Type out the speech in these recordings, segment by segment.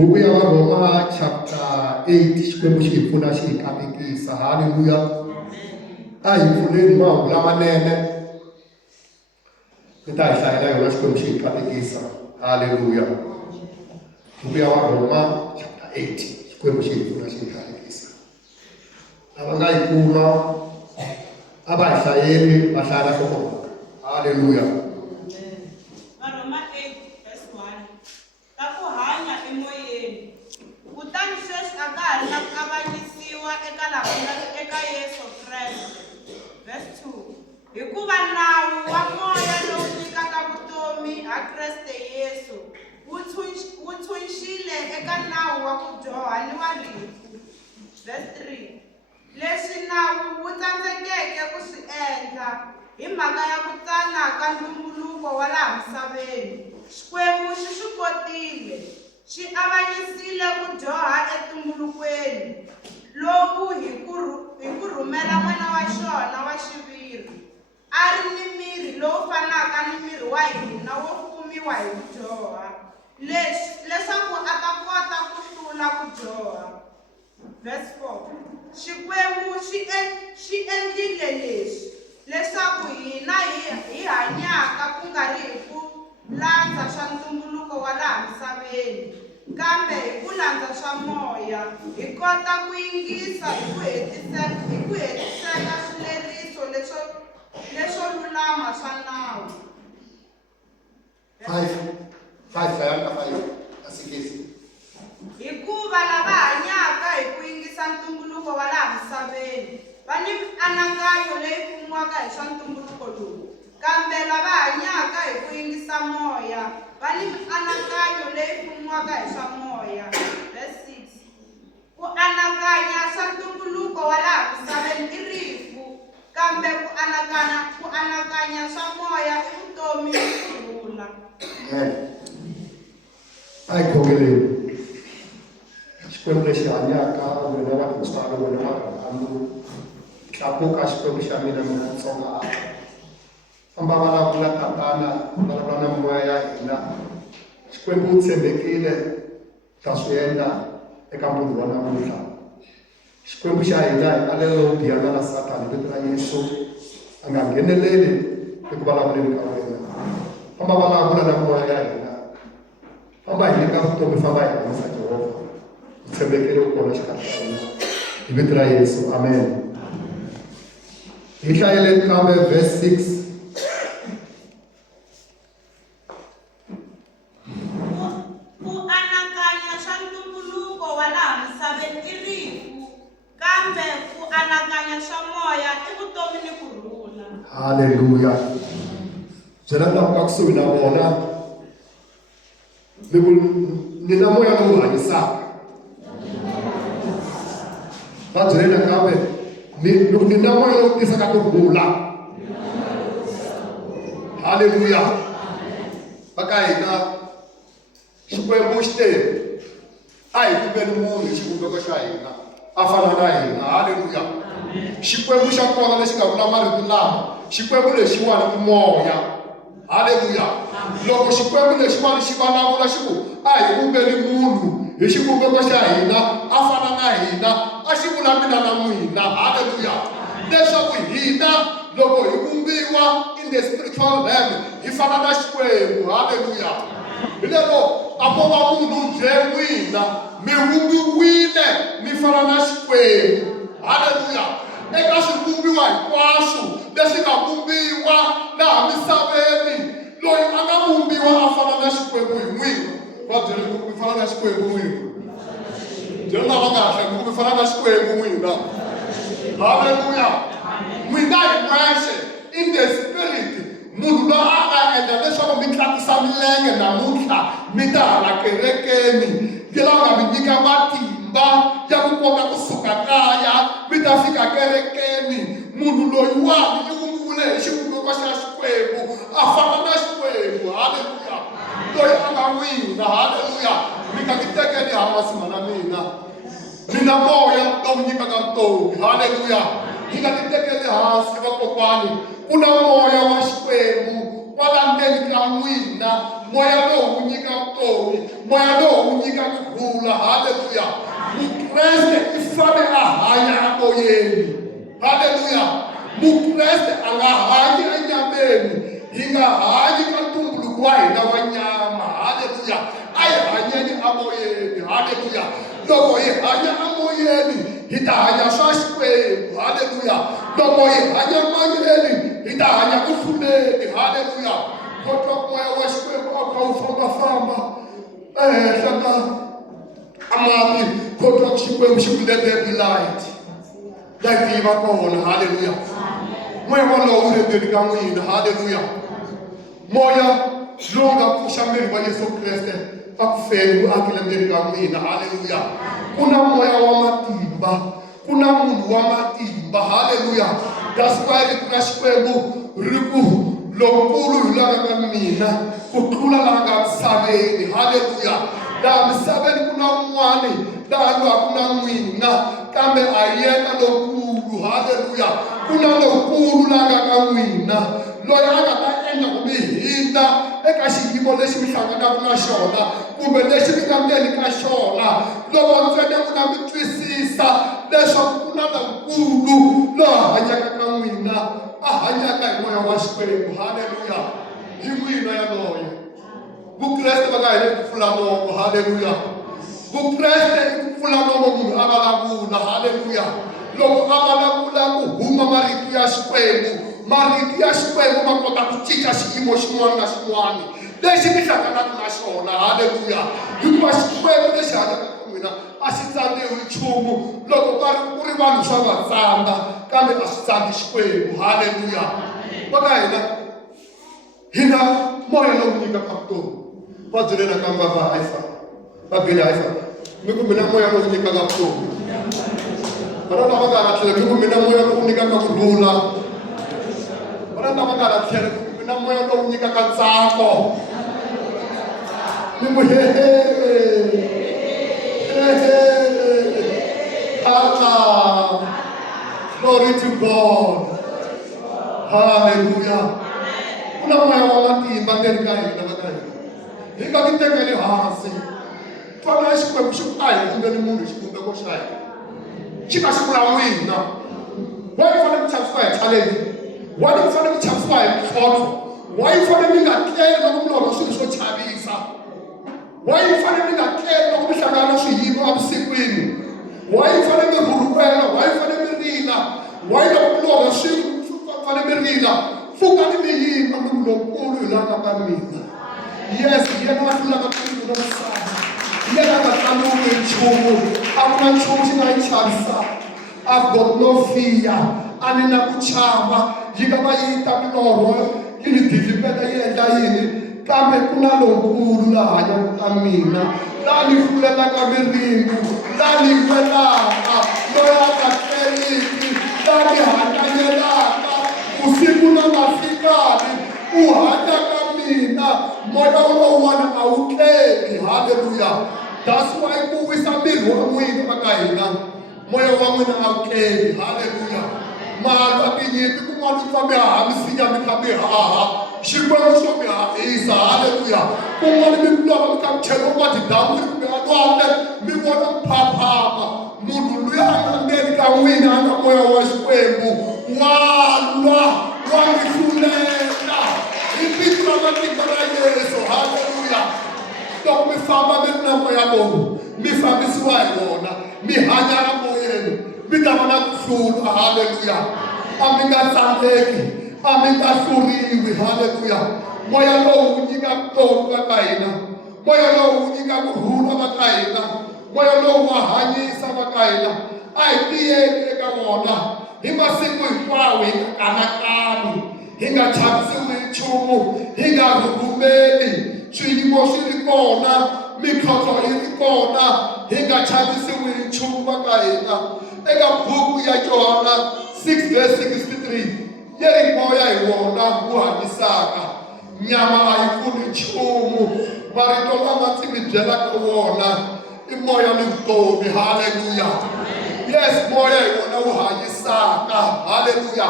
Buku ya Waroma chapter 8 xikwembu xi hi pfuna xi hi katekisa. Haleluya. A hi pfuneni mahungu lamanene ni ta hi hlayela yona xikwembu xi hi katekisa. Haleluya. Buku ya Waroma chapter 8 xikwembu xi hi pfuna xi hi katekisa. Lava nga yi kuma a va hi hlayeli va hlayela nhlokomhaka. Haleluya. Hikuva nawu wa moya lowu nyikaka vutomi ha Kriste Yesu wu tshunxile eka nawu wa ku dyoha ni wa rifu. Verse 3. Leswi nawu wu tsandzekeke ku swi endla hi mhaka ya ku tsana ka ntumbuluko wa laha misaveni, Xikwembu xi swi kotile, xi avanyisile ku dyoha entumbulukweni lowu hi ku rhumela n'wana wa xona wa xiviri. A ri ni miri lowu fanaka ni miri wa hina wo fumiwa hi ku dyoha, leswaku a ta kota ku hlula ku dyoha. Verse 4. Xikwembu xi endlile leswi leswaku hina hi hanyaka ku nga ri hi ku landza swa ntumbuluko wa laha misaveni, kambe hi ku landza swa moya hi kota ku yingisa hi ku hetiseka swileriso leswo lulama swa nawu. 5 asikisi. Hikuva lava hanyaka hi ku yingisa ntumbuluko wa laha misaveni va ni mianakanyo leyi fumiwaka hi swa ntumbuluko lowu, kambe lava hanyaka hi ku yingisa moya va ni mianakanyo leyi fumiwaka hi swa moya. Verse 6. Ku anakanya swa ntumbuluko wa laha misaveni i rifu, kambe ku anakanya swa moya i vutomi ni kurhula. A hi khongeleni. Xikwembu lexi hanyaka, wena wa tintswalo, wena wa rhandzu, tlakuka xikwembu xa mina ntsonga. Famba vulavula tatana, vulavula na moya ya hina. Xikwembu u tshembekile ta swi endla eka munhu wa namuntlha. Xikwembu xa hina hi alelo biyana na Satani vito ra Yesu a nga ngheneleli eku vulavuleni ka wena. Famba vulavula na moya ya hina. Famba hi nyika vutomi, famba hi hanyisa Jehovah. U tshembekile u kona xikarhi xa hina hi vito ra Yesu, amen. Hi hlayeleni kambe verse 6. Ku anakanya swa ntumbuluko wa laha misaveni i rifu, kambe ku anakanya swa moya i vutomi ni kurhula. Haleluya. Byela lava nga kusuhi na vona ni na moya lowu hanyisaka. Va byela kambe ni na moya lowu tisaka kurhula. Haleluya. Aka hina Xikwembu xi tele a hi kumeli munhu hi xivumbeko xa hina a fana na hina. Haleluya. Xikwembu xa kona lexi nga vula marito lama, Xikwembu lexiwani i moya. Haleluya. Loko Xikwembu lexiwani xi vulavula xi ku a hi vumbeli munhu hi xivumbeko xa hina a fana na hina, a xi vula mina na n'wina. Haleluya. Leswaku hina loko hi vumbiwa in the spiritual realm hi fana na Xikwembu. Haleluya. Hi lero a ko va munhu bye n'wina mi vumbiwile mi fana na Xikwembu. Haleluya. Eka swivumbiwa hinkwaswo leswi nga vumbiwa laha misaveni, loyi a nga vumbiwa a fana na Xikwembu hi n'wina. Va byele ku mi fana na Xikwembu n'wina. Byela lava nga hlayiki ku mi fana na Xikwembu n'wina. Haleluya. N'wina hi mwexe in the spirit, munhu loyi a nga endla leswaku mi tlakusa milenge namuntlha mi ta hala kerekeni, yi lava nga mi nyika matimba ya ku kota kusuka kaya mi ta fika kerekeni. Munhu loyiwani i vumbiwile hi xivumbeko xa Xikwembu a fana na Xikwembu. Haleluya. Loyi a nga n'wina. Haleluya. Mi nga ti tekeli hansi mana mina. Mina moya lowu nyikaka vutomi. Haleluya. Mi nga ti tekeli hansi vakokwani. Ku na moya wa Xikwembu kwala ndzeni ka n'wina, moya lowu wu nyika vutomi, moya lowu wu nyika kurhula. Haleluya. Mukreste i fane a hanya emoyeni. Haleluya. Mukreste a nga hanyi enyameni, hi nga hanyi ka ntumbuluko wa hina wa nyama. Haleluya. A hi hanyeni emoyeni. Haleluya. Loko hi hanya emoyeni hi ta hanya swa Xikwembu. Haleluya. Loko hi hanya emoyeni hi ta hanya ku hluleni. Haleluya. Kotwa moya wa Xikwembu a kha wu fambafamba ehenhla ka amati, kotwa Xikwembu xi vule there be light. Light yi va kona. Haleluya. Moya walowo wu le ndzeni ka n'wina. Haleluya. Moya lowu nga pfuxa miri wa Yesu Kreste a ku feni wu akile ndzeni ka n'wina. Haleluya. Ku na moya wa matimba, ku na munhu wa matimba. Haleluya. That's why rito ra Xikwembu ri ku lokulu hi laha ka mina ku tlula laha ka misaveni. Haleluya. Laha misaveni ku na un'wana laha laha ku na n'wina, kambe a yena lokulu. Haleluya. Ku na lokulu laha ka n'wina loyi a nga ta endla ku mi hindza eka xiyimo lexi mi hlanganaka na xona kumbe lexi mi nga ndzeni ka xona. Loko ntsena ku na mi twisisa leswaku ku na lokulu loyi a hanyaka ka n'wina, a hanyaka hi moya wa Xikwembu. Haleluya. Hi n'wina yaloye. Vukreste va nga hi le ku pfula nomo. Haleluya. Vukreste i ku pfula nomo munhu a vulavula. Haleluya. Loko a vulavula ku huma marito ya Xikwembu, marito ya Xikwembu ma kota ku cinca xiyimo xin'wana na xin'wana lexi mi hlanganaka na xona. Haleluya. Hikuva Xikwembu lexi hanyaka ka n'wina a xi tsandziwi nchumu. Loko ku ri vanhu swa va tsandza, kambe a swi tsandzi Xikwembu. Haleluya. Va ka hina moya lowu nyikaka vutomi. Va byelena ka mbaba Haifa, va beli Haifa, mi ku mina moya lowu nyikaka vutomi. Vana lava nga la tlhelo mi ku mina moya lowu nyikaka kurhula. Vana lava nga la tlhelo mi ku mina moya lowu nyikaka ntsako. Mi ku glory to God. Hallelujah. Kuna moya wa matimba ndzeni ka hina va ka hina. Hi nga ti tekeli hansi. Twana Xikwembu xi ku a hi endleni munhu xivumbeko xa hina. Xi nga xi vula n'wina. Why yi fanele mi chavisiwa hi talenta? Why yi fanele mi chavisiwa hi ntlhontlho? Why yi fanele mi nga tleli loko mi lorha swilo swo chavisa? Why yi fanele mi nga tleli loko mi hlangana na swiyimo evusikwini? Why yi fanele mi rhurhela? Why yi fanele mi rila? Why loko mi lorha swilo fanele mi rila? Pfukani mi yima mi ku lokulu hi laha ka mina. Yes, yena a hlulaka tilo na misava. Yena a nga tsandziwi nchumu. A ku na nchumu xi nga yi chavisaka. I've got no fear. A ni na ku chava. Yi nga va yi ta milorho yi ni didlipeta yi endla yini, kambe ku na lokulu laha hanyaka ka mina. Laha ni fulelaka miringu, laha ni welaka, loyi a nga tleliki, laha ni hanyanyelaka usiku na mafikani, u hanya ka mina. Moya lowuwani a wu tleli. Haleluya. That's why ku wisa miri wa n'wina va ka hina, moya wa n'wina a wu tleli. Haleluya. Malwa tinyimpi kun'wana mi fa mi haha misinya mi kha mi haha Xikwembu xo mi hahisa. Haleluya. Kun'wana mi lova mi kha mi cheriwa madidhamu kumbe alwandle mi vona mphaphama. Munhu luya a nga ndzeni ka n'wina a nga moya wa Xikwembu wa lwa, wa mi hlulela hi vito ra matimba ra Yesu. Haleluya. Loko mi famba mi ri na moya lowu, mi fambisiwa hi wona, mi hanya emoyeni, mi ta va na ku hlula. Haleluya. A mi nga tsandzeki, a mi nga hluriwi. Haleluya. Moya lowu wu nyika vutomi va ka hina, moya lowu wu nyika kurhula va ka hina, moya lowu wa hanyisa va ka hina. A hi tiyeni eka wona hi masiku hinkwawo, hi nga kanakani, hi nga chavisiwi nchumu, hi nga rhurhumeli. Swiyimo swi ri kona, mintlhontlho yi ri kona, hi nga chavisiwi nchumu va ka hina. Eka buku ya Johana 6:63, yi ri moya hi wona wu hanyisaka, nyama a yi pfuni nchumu. Marito lama ndzi mi byelaka wona i moya ni vutomi. Haleluya. Yes, moya hi wona wu hanyisaka. Haleluya.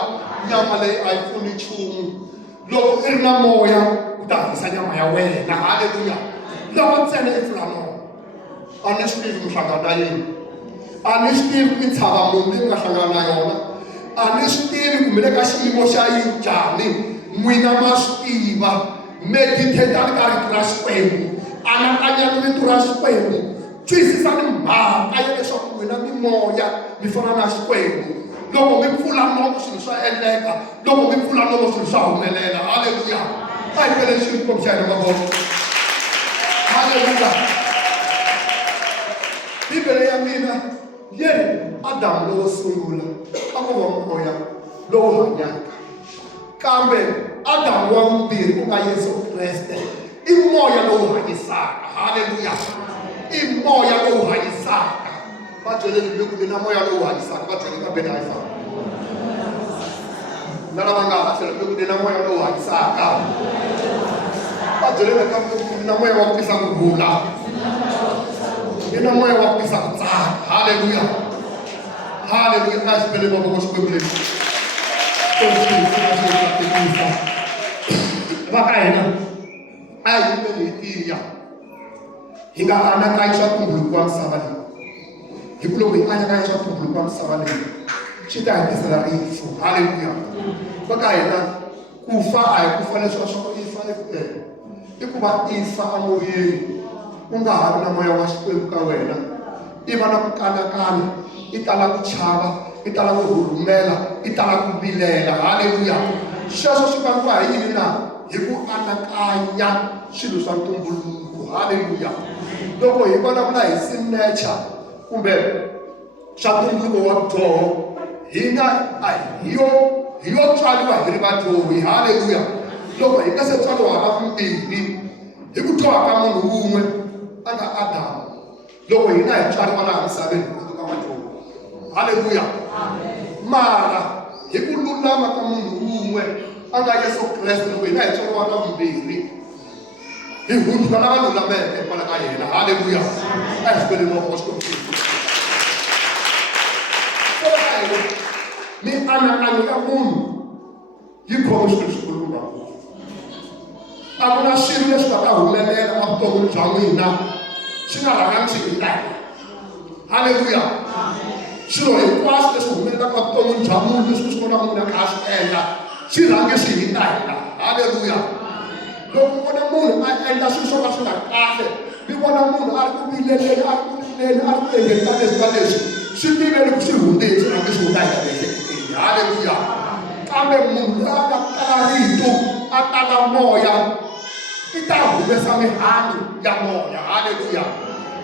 Nyama leyi a yi pfuni nchumu. Loko i ri na moya u ta hanyisa nyama ya wena. Haleluya. loko ntsena i pfula nomo a ni swi tivi mi hlangana na yini a ni swi tivi i tshava munhu leyi mi nga hlangana na yona a ni swi tivi kumbe le ka xiyimo xa yini njhani n'wina ma swi tiva meditatani ka rito ra Xikwembu anakanyani rito ra Xikwembu twisisani mhaka ya leswaku n'wina mimoya mi fana na Xikwembu loko mi pfula nomo swilo swa endleka loko mi pfula nomo swilo swa humelela haleluya a hi pele xikwembu xa hina mavoko haleluya Bibele ya mina yeri Adamu lowo sungula a ko va moya lowu hanyaka kambe Adamu wa vumbirhi ku nga Yesu Kreste i moya lowu hanyisaka haleluya i moya lowu hanyisaka va byele Bibele ku na moya lowu hanyisaka va byele ka bena ifa na lava nga ha tlhela ku na moya lowu hanyisaka va byele ka na moya wa ku pisa kurhula ina moya wa ku pisa ku tsaka haleluya haleluya a xibele va voko Xikwembu lexi va ka hina a hi yimeli hi tiya hi nga anakanyi swa ntumbuluko wa misava leyi hi ku loko hi anakanya swa ntumbuluko wa misava leyi swi ta hi tisela rifu haleluya va ka hina ku fa a hi ku fa leswa swa ifa i ku va ifa amoyeni ku nga ha ri na moya wa Xikwembu ka wena i va na ku kanakana i tala ku chava i tala ku rhurhumela i tala ku vilela haleluya sweswo swi vangiwa hi yini na hi ku anakanya swilo swa ntumbuluko haleluya loko hi vulavula hi signature kumbe swa ntumbuluko wa dzoho hi nga hi yo tswaliwa hi ri vadyohi haleluya loko hi nga se tswaliwa ha vumbirhi hi ku dyoha ka munhu wun'we a nga Adamu loko hina hi tswariwa laha misaveni hi ka madyohi haleluya mara hi ku lulama ka munhu wun'we a nga Yesu Kreste loko hina hi tswariwa na vumbirhi hi hundzuka lava lulameke hikwalaho ka yena haleluya a hi xibeleni wa Xikwembu mianakanyo ya munhu yi khome swilo swikulu ngopfu a ku na swilo leswi nga ta humelela evuton'wini bya n'wina swi nga rhangangi swi hi tani haleluya swilo hinkwaswo leswi humelelaka evuton'wini bya munhu leswi swi vona munhu a kha a swi endla swi rhange swi hi ta hina haleluya loko vona munhu a endla swilo swo ka swi nga kahle mi vona munhu a ri ku vileleni a ri ku rileni a ri ku endleni ka leswi ka leswi swi tiveni ku swi hundeni swi rhange swi hundza hi ta miehleketeleni haleluya kambe munhu loyi a nga tala rito a tala moya i ta humesa mihandzu ya moya haleluya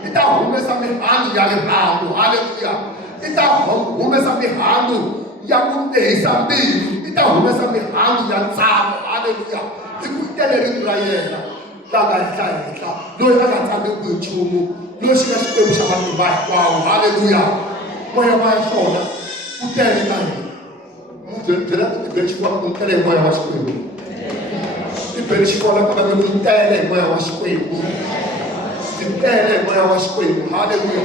i ta humesa mihandzu ya rirhandzu haleluya i ta humesa mihandzu ya ku lehisa mbilu i ta humesa mihandzu ya ntsako haleluya i ku tele rito ra yena laha henhla loyi a nga tsandzeki hi nchumu loyi xi nga xikwembu xa matimba hinkwawo haleluya moya wa swona ku tele ka hina byela tibele xikwembu ku tele hi moya wa Xikwembu tibele xikwembu ka ku tele hi moya wa Xikwembu titele hi moya wa Xikwembu haleluya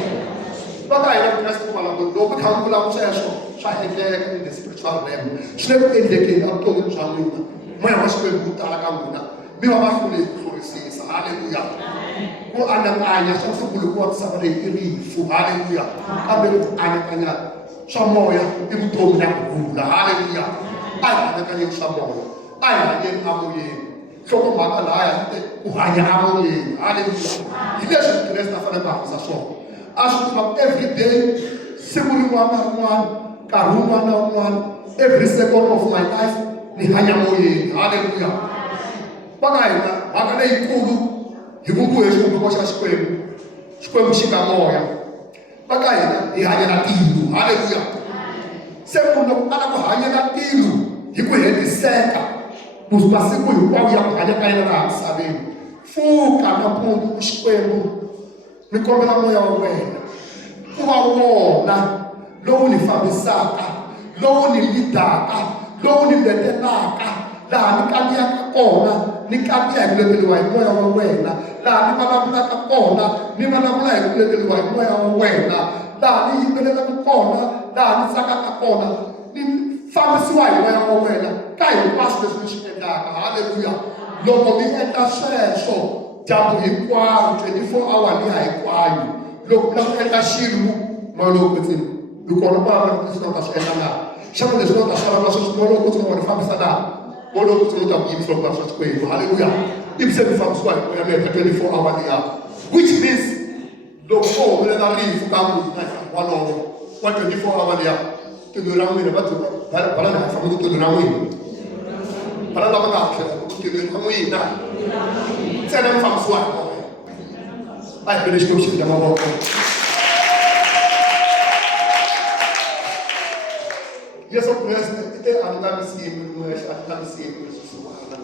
va ka hina Kreste malamo loko kha ku vula sweswo swa endleka in the spiritual realm swi le ku endlekeni evuton'wini bya n'wina moya wa Xikwembu wu tala ka n'wina mi va va hlule ku hlorisisa haleluya ku anakanya swa ntumbuluko wa misava leyi i rifu haleluya kambe ku anakanya swa moya i vutomi na kurhula haleluya a hi anakanyeni swa moya a hi hanyeni amoyeni nhlokomhaka lahaya ku hanya amoyeni haleluya hi leswi Kreste a fanele ku hanyisa swona a swi tiva every day siku rin'wana na rin'wana nkarhi wun'wana na wun'wana every second of my life ni hanya moyeni haleluya va ka hina mhaka leyikulu hi vumbiwe hi xivumbeko xa Xikwembu xi nga moya va ka hina hi hanyela tilo haleluya se munhu loko a lava ku hanyela tilo hi ku hetiseka masiku hinkwawo ya ku hanya ka yena laha misaveni pfuka nampundzu ku Xikwembu ni kombela moya wa wena ku va wona lowu ni fambisaka lowu ni lidaka lowu ni letelaka laha ni kandziyaka kona ni kandziya hi ku leteliwa hi moya wa wena laha ni vulavulaka kona ni vulavula hi ku leteliwa hi moya wa wena laha ni yimbelelaka kona laha ni tsakaka kona ni fambisiwa hi moya wa wena ka hinkwaswo leswi ni swi endlaka haleluya loko mi endla sweswo dyambu hinkwaro 24 hour liya hinkwayo loko u lava ku endla xilo malokotsini loko na va leswi nga ta swi endla na xana leswi nga ta swi lava swi malokotsini wa ni fambisa na malokotsini u ta ku yimisiwa ku va swa xikwembu haleluya ivi se mi fambisiwa hi ya mirhi 24 hour liya which means loko ko humelela rifu ka n'wina walowo wa 24 hour liya tilo ra n'wina bala na ha fambi ku tilo ra n'wina bala lava nga tlhela ku tilo ra n'wina ntsena mi fambisiwa hi moya a hi bele xikwembu xi endla mavoko Yesu Kriste ite angamisimu mwesh angamisimu Yesuwana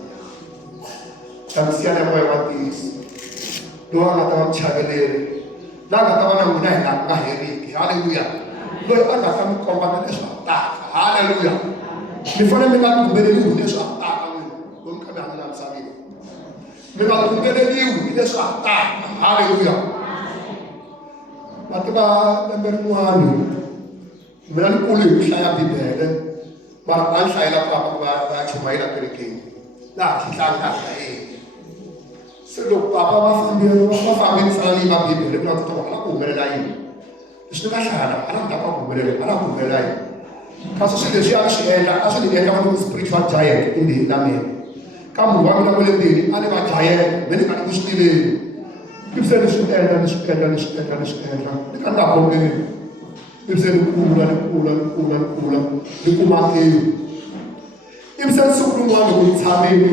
tamsiana moya wa Yesu lowa nga ta va chavelele la nga ta va na n'wina hi nga heriki haleluya loyi a nga ta mi komba na leswi taka haleluya mi fanele mi nga tumbeleliwi hi leswi taka n'wina lomu kha mi hanya la misaveni mi nga tumbeleliwi hi leswi taka haleluya va tiva lembe rin'wana mina ni kule hi ku hlaya bibele mara a ni hlayela papa ku va chumayela kerekeni laha xihlanga ka yena se loko papa va fambenisana ni va bibele mina twa ala ku humelela yini leswi ni nga hlaya ala ni ta ku humelela ala ku humelela yini kasi swilo leswi a swi endla a swi ni endla va ni spiritual giant embilwini la mina ka munhu wa mina wa le ndzeni a ni va giant me ni nga ni ku swi tiveni ivi se ni swi endla ni ka ni nga kombeli ivi se ni kula ni kuma ntivo ivi se siku rin'wana loko ni tshameni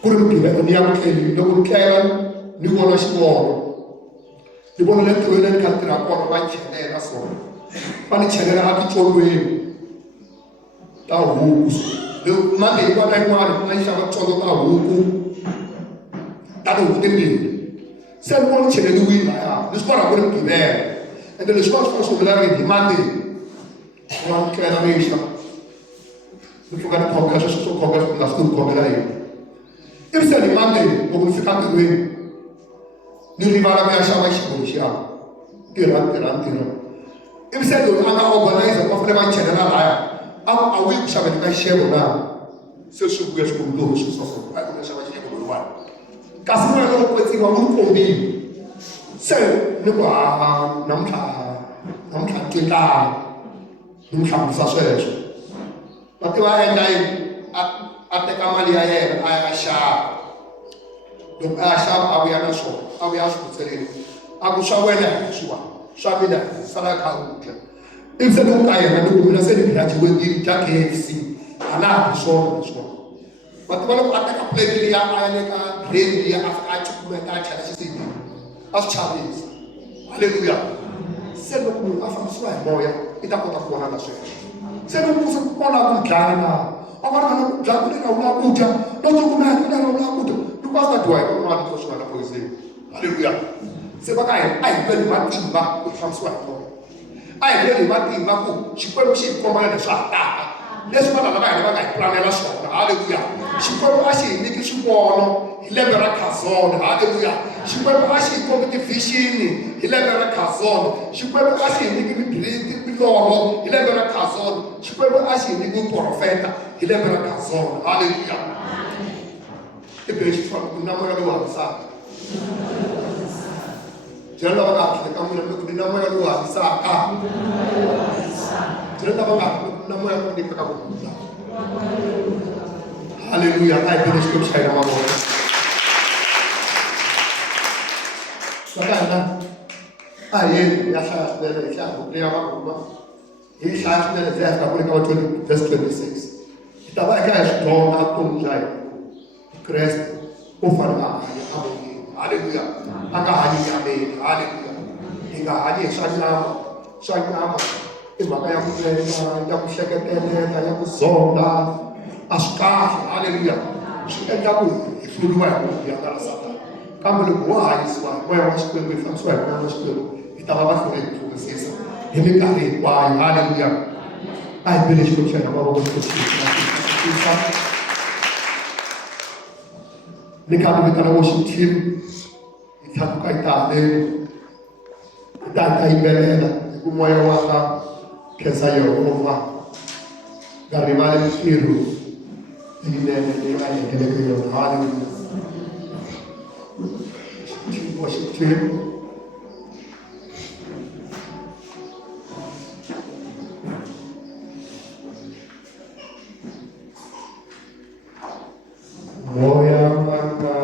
ku ri mugqivela ni ya ku tleleni loko ni tlela ni vona xivono ni vona le ntirhweni ni kha ni tirha kona va chelela so va ni chelela a ticolweni ta huku mande yin'wana na yin'wana a ni xava titsolo ta huku ta tihuku timbirhi se ni vona ni cheleliwile laya ni swi vona ku ri mugqivela ende leswi va swi fana swi humelela rini hi mande va ni tlela ni xa ni pfuka ni khongela sweswo swo khongela swi nga swi ni khongela yini ivi se ni mande loko ni fika ntirhweni ni rivala ku ya xava xibo lexiya tirha ivi se loyi a nga organizer va fanele va chelela laya a wu yi ku xaveni ka xixevo na se swi vuya swikululori swi soso a ku xava xixevo loyiwani kasi n'wana loko kwetsiwa wu ni kombile se ni ku namuntlha tlelana ni n'wi hlamusisa sweswo va tiva a endla yini a teka mali ya yena a ya xava loko a ya xava a vuya na swona a vuya a swi vutseleni a ku swa wena leswiwa swa mina sala kha u dya ivi se loko ka yena ni ku mina se ni graduate dya KFC a na ha ri swona leswiwa va tiva loko a teka plate liya a ya le ka drain liya a fika a cukumeta a chela xisidi a swi chavisa haleluya se loko munhu a fambisiwa hi moya i ta kota ku vona na sweswo se loko ku kona ku dlaya na a va ri na ku dlaya ku le na u lava ku dya no cukumeta ku le na u lava ku dya loko a swi ta dyiwa hi van'wana ko swi nga na poison haleluya se va ka hina a hi veni matimba ku fambisiwa hi moya a hi veni matimba ku xikwembu xi hi komba leswi ha taka leswi va lava hina va nga hi pulanela swona haleluya xikwembu a xi hi nyiki swivono hi lembe ra khazona haleluya xikwembu a xi hi kombi ti-vision hi lembe ra khazona xikwembu a xi hi nyiki milorho hi lembe ra khazona xikwembu a xi hi nyiki vuprofeta hi lembe ra khazona haleluya i be xi famba ku na moya lowu hanyisaka byela lava nga tlhele ka n'wina loko ni na moya lowu hanyisaka byela lava nga na moya lowu nyikaka ku kula haleluya a hi bele xikwembu xa hina mavoko sakana a hi yeni ya hlaya swinene hi hlaya buku leya vakuma hi hlaya swinene bya fika kule ka va 20 verse 26 hi ta va eka hi swi dyondza vutomi bya hina Kreste u fanele a hanya aveni haleluya a nga hanyi aveni haleluya hi nga hanyi hi swa nyama i mhaka ya ku tlela ya ku hleketelela ya ku zonda a swi kahle haleluya swi endla ku hi hluriwa hi ku yangala satana kambe loko wo hanyisiwa hi moya wa xikwembu hi fambisiwa hi moya wa xikwembu hi ta va va hlule hi tsumisisa hi minkarhi hinkwayo haleluya a hi bele xikwembu xa hina mavoko xikwembu ni kha ni vitana worship team hi tlhakuka hi ta haleni hi ta yimbelela hi ku moya wa ka khensa Yehova nga rivali mintirho Hallelujah. Worship team. Moya manga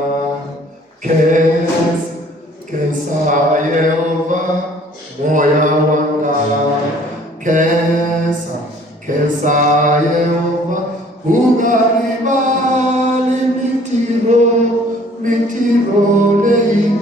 kesa Yehova, moya manga kesa Yehova, ugaribali mitiro leine.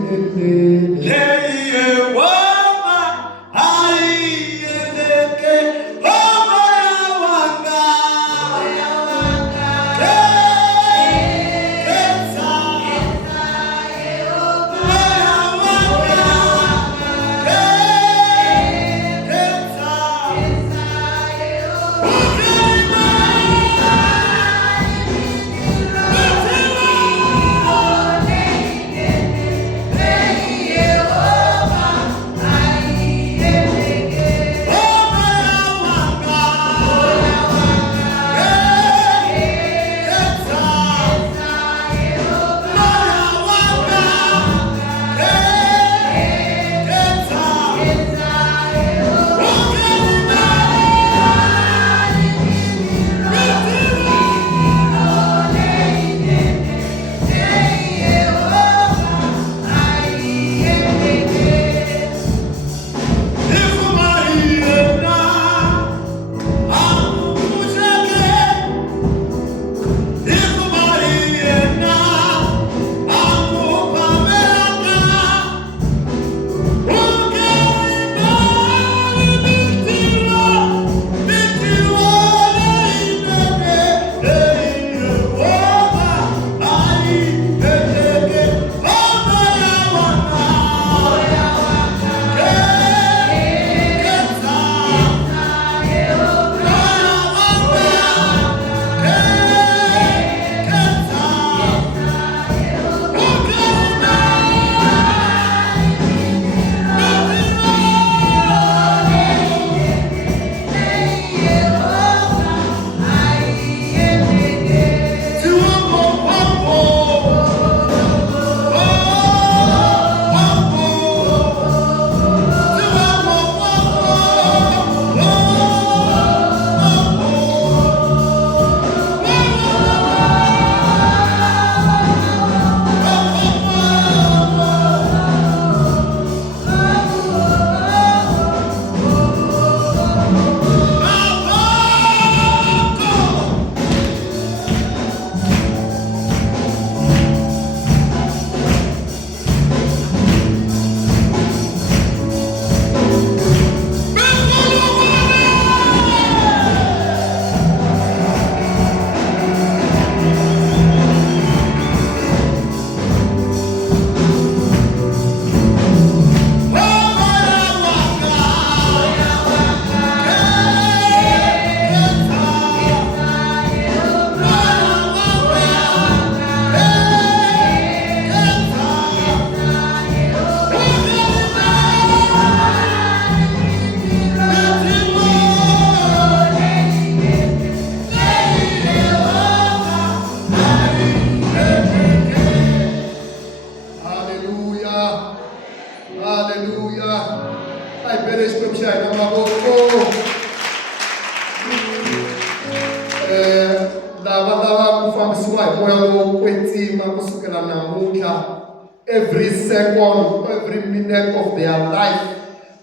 Every second, every minute of their life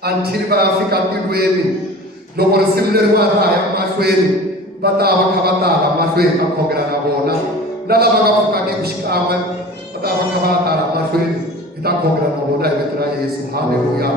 until vafika ntirhweni. Loko risimu leriwa ra ya mahlweni va ta va kha va tala mahlweni va khongela na vona, na lava nga pfukangiki xikan'we va ta va kha va tala mahlweni hi ta khongela na vona hi vito ra Yesu. Haleluya.